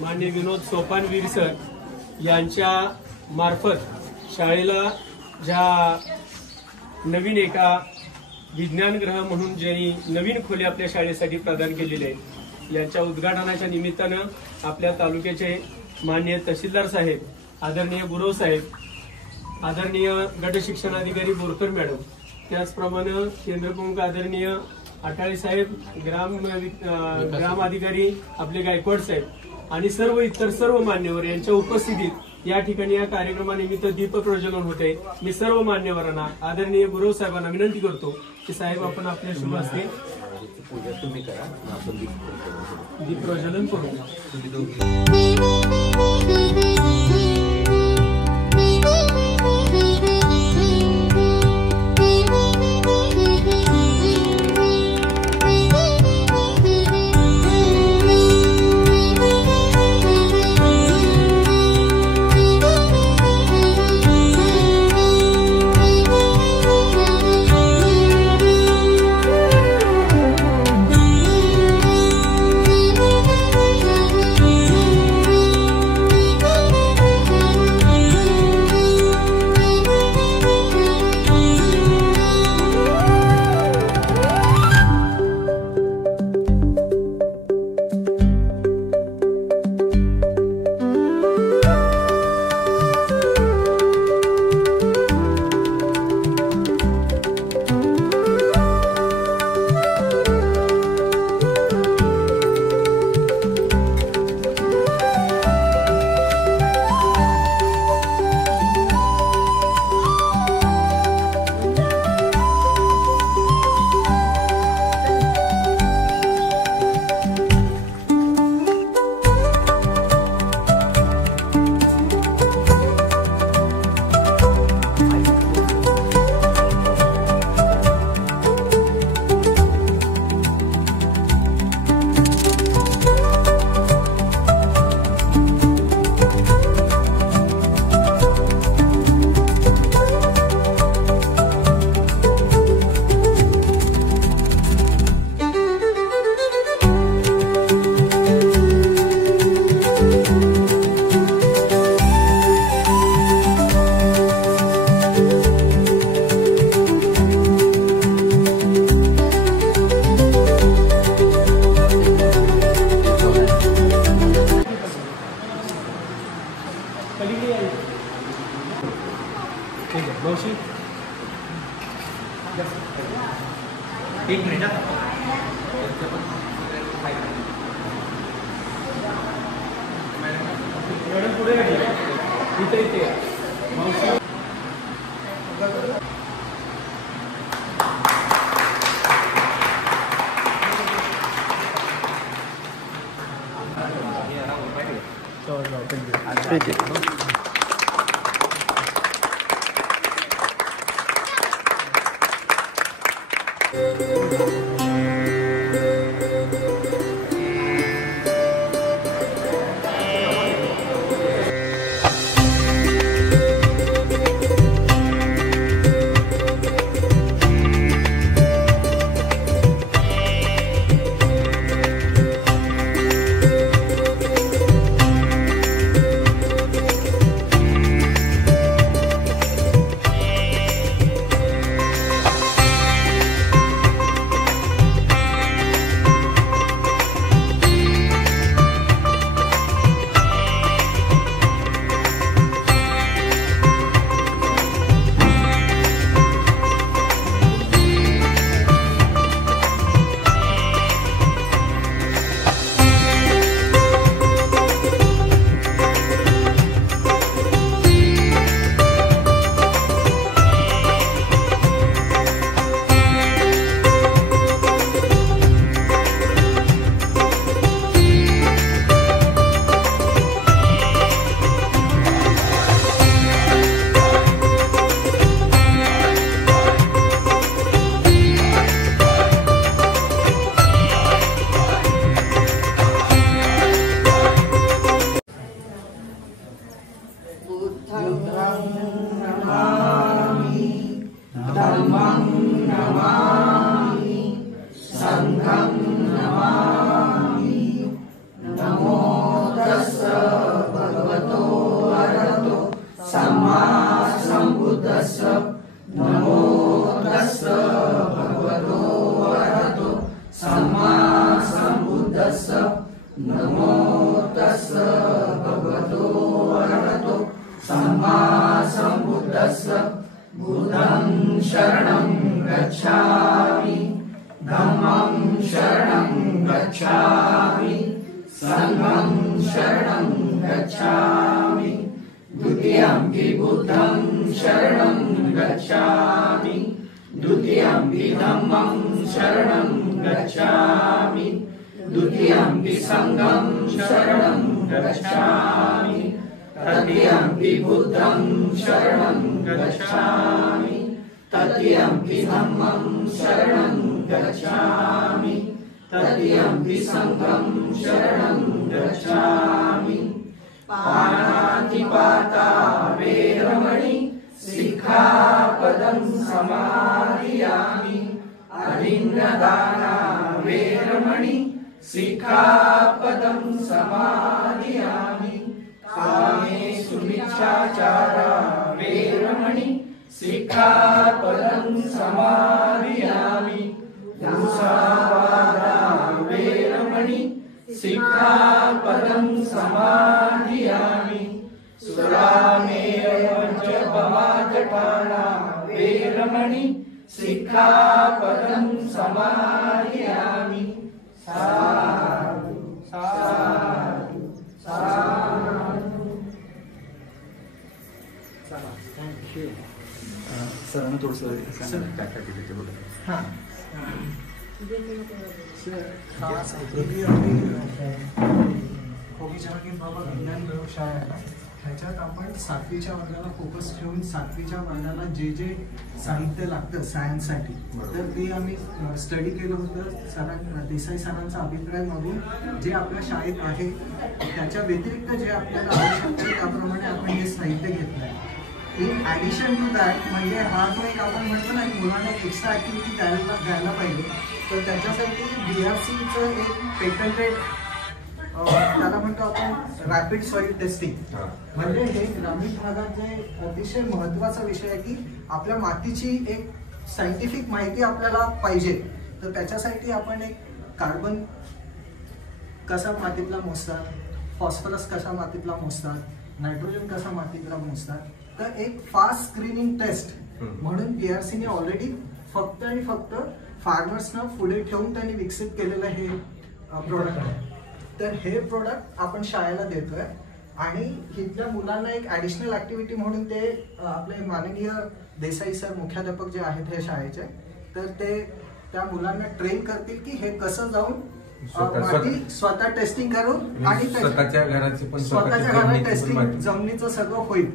माननीय विनोद सोपानवीर सर यांच्या मार्फत शाळेला ज्या नवीन एका विज्ञान ग्रह म्हणून ज्यांनी नवीन खोली आपल्या शाळेसाठी प्रदान केलेली आहे, यांच्या उद्घाटनाच्या निमित्तानं आपल्या तालुक्याचे माननीय तहसीलदार साहेब, आदरणीय गुरव साहेब, आदरणीय गट शिक्षणाधिकारी बोरकर मॅडम, त्याचप्रमाणे केंद्रप्रमुख आदरणीय आटाळे साहेब, ग्राम अधिकारी आपले गायकवाड साहेब आणि इतर सर्व मान्यवर यांच्या उपस्थितीत या ठिकाणी या कार्यक्रमानिमित्त दीप प्रज्वलन होते। मी सर्व मान्यवरांना आदरणीय गुरव साहेबांना विनंती करतो की साहेब आपण आपल्या शुभ हस्ते पूजा तुम्ही करा, आपण दीप प्रज्वलन करू। एक मिनिट मॅडम पुढे इथे भगवतो अरहतो सम्मा सम्बुद्धस्स बुद्धं शरणं गच्छामि धम्मं शरणं गच्छामि संघं शरणं गच्छामि द्वितीयंपि बुद्धं शरणं गच्छामि द्वितीयंपि धम्मं शरणं गच्छामि द्वितीयंपि संघं शरणं गच्छामि तृतीयंपि बुद्धं शरणं गच्छामि तृतीयंपि धम्मं शरणं गच्छामि तृतीयंपि संघं शरणं गच्छामि पाणातिपाता वेरमणि सिक्खापदं समादियामि अदिन्नदाना वेरमणि सिक्खापदं समादियामि कामेषु मिच्छाचारा वेरमणि सिक्खापदं समादियामि मुसावादा वेरमणि सिक्खापदं समादियामि सुरामेव पंचपमाचटाना वेरमणि सिक्खापदं समादियामि साधु साधु साधु। सरांना थोडंसं हां होगीचाळके बाबा विज्ञान प्रयोगशाळा आहे ना, ह्याच्यात आपण 7वीच्या वर्गाला फोकस ठेवून 7वीच्या वर्गाला जे जे साहित्य लागतं सायन्ससाठी तर ते आम्ही स्टडी केलं होतं. देसाई सरांचा अभिप्राय मागून जे आपल्या शाळेत आहे त्याच्या व्यतिरिक्त जे आपल्याला आवश्यक आहे त्याप्रमाणे आपण हे साहित्य घेतलं आहे. इन ॲडिशन टू दॅट म्हणजे हा जो एक आपण म्हणतो ना की मुलांना एक एक्स्ट्रा ॲक्टिव्हिटी द्यायला पाहिजे तर त्याच्यासाठी BRCचं एक पेटंटेड त्याला म्हणतो आपण रॅपिड सॉइल टेस्टिंग. म्हणजे हे ग्रामीण भागात जे अतिशय महत्त्वाचा विषय आहे की आपल्या मातीची एक सायंटिफिक माहिती आपल्याला पाहिजे तर त्याच्यासाठी आपण एक कार्बन कसा मातीतला मोजतात, फॉस्फरस कसा मातीतला मोजतात, नायट्रोजन कसा मातीतला मोजतात तर एक फास्ट स्क्रीनिंग टेस्ट म्हणून BRCने ऑलरेडी फक्त आणि फक्त फार्मर्सना पुढे ठेवून त्यांनी विकसित केलेलं हे प्रोडक्ट आहे. तर हे प्रोडक्ट आपण शाळेला देतोय आणि इथल्या मुलांना एक ॲडिशनल ऍक्टिव्हिटी म्हणून ते आपले माननीय देसाई सर मुख्याध्यापक जे आहेत हे शाळेचे तर ते त्या मुलांना ट्रेन करतील की हे कसं जाऊन माती स्वतः टेस्टिंग करून आणि स्वतःच्या घरात टेस्टिंग जमिनीचं सगळं होईल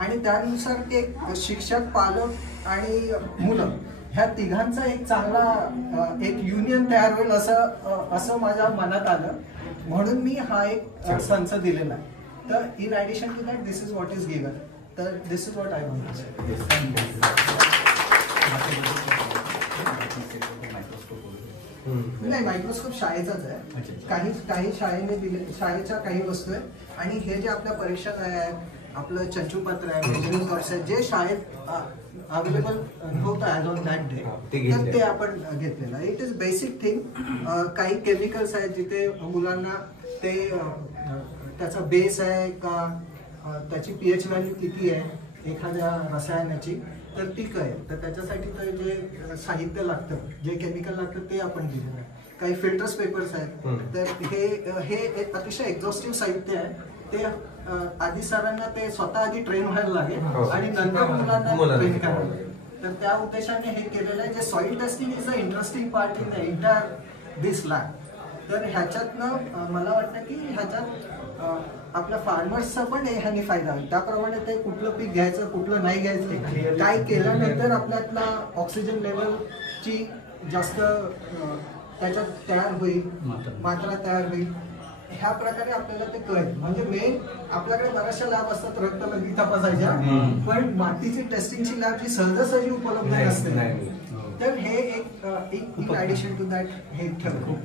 आणि त्यानुसार ते शिक्षक, पालक आणि मुलं ह्या तिघांचा एक चांगला एक युनियन तयार होईल असं माझ्या मनात आलं म्हणून मी हा एक संच दिलेला आहे. तर in addition to that this is what is given. तर this is what I want. नाही मायक्रोस्कोप शाळेचाच आहे. काही शाळेने दिले शाळेच्या काही वस्तू आहे आणि हे जे आपल्या परीक्षा आहे आपलं चंचूपत्र आहे, मेजरिंग कप्स आहे जे शाळेत अवेलेबल होतं ॲज ऑन दॅट डे तर ते आपण घेतलेलं आहे. It is basic thing. काही केमिकल्स आहेत जिथे मुलांना ते त्याचा बेस आहे का त्याची pH व्हॅल्यू किती आहे एखाद्या रसायनाची तर ती कळेल. तर त्याच्यासाठी तर जे साहित्य लागतं जे केमिकल लागतं ते आपण दिलेलं आहे. काही फिल्टर्स पेपर्स आहेत तर हे एक अतिशय एक्झॉस्टिव्ह साहित्य आहे. ते आधी सरांना ते स्वतः आधी ट्रेन व्हायला लागेल आणि नंतर मुलांना ट्रेन करायला लागेल. तर त्या उद्देशाने हे केलेलं आहे. जे soil testing is a interesting part in the entire this lab. तर ह्याच्यातनं मला वाटतं की ह्याच्यात आपल्या फार्मर्सचा पण ह्याने फायदा होईल. त्याप्रमाणे ते कुठलं पीक घ्यायचं कुठलं नाही घ्यायचं काय केल्यानंतर आपल्यातला ऑक्सिजन लेवलची जास्त त्याच्यात तयार होईल, मात्रा तयार होईल. ह्या प्रकारे आपल्याला ते कळेल. म्हणजे मेन आपल्याकडे बऱ्याचशा लॅब असतात रक्त लघवी तपासायच्या पण मातीची टेस्टिंगची लॅब जी सहजासहजी उपलब्ध नसते. तर हे एक ॲडिशन टू दॅट हे ठेवलं. खूप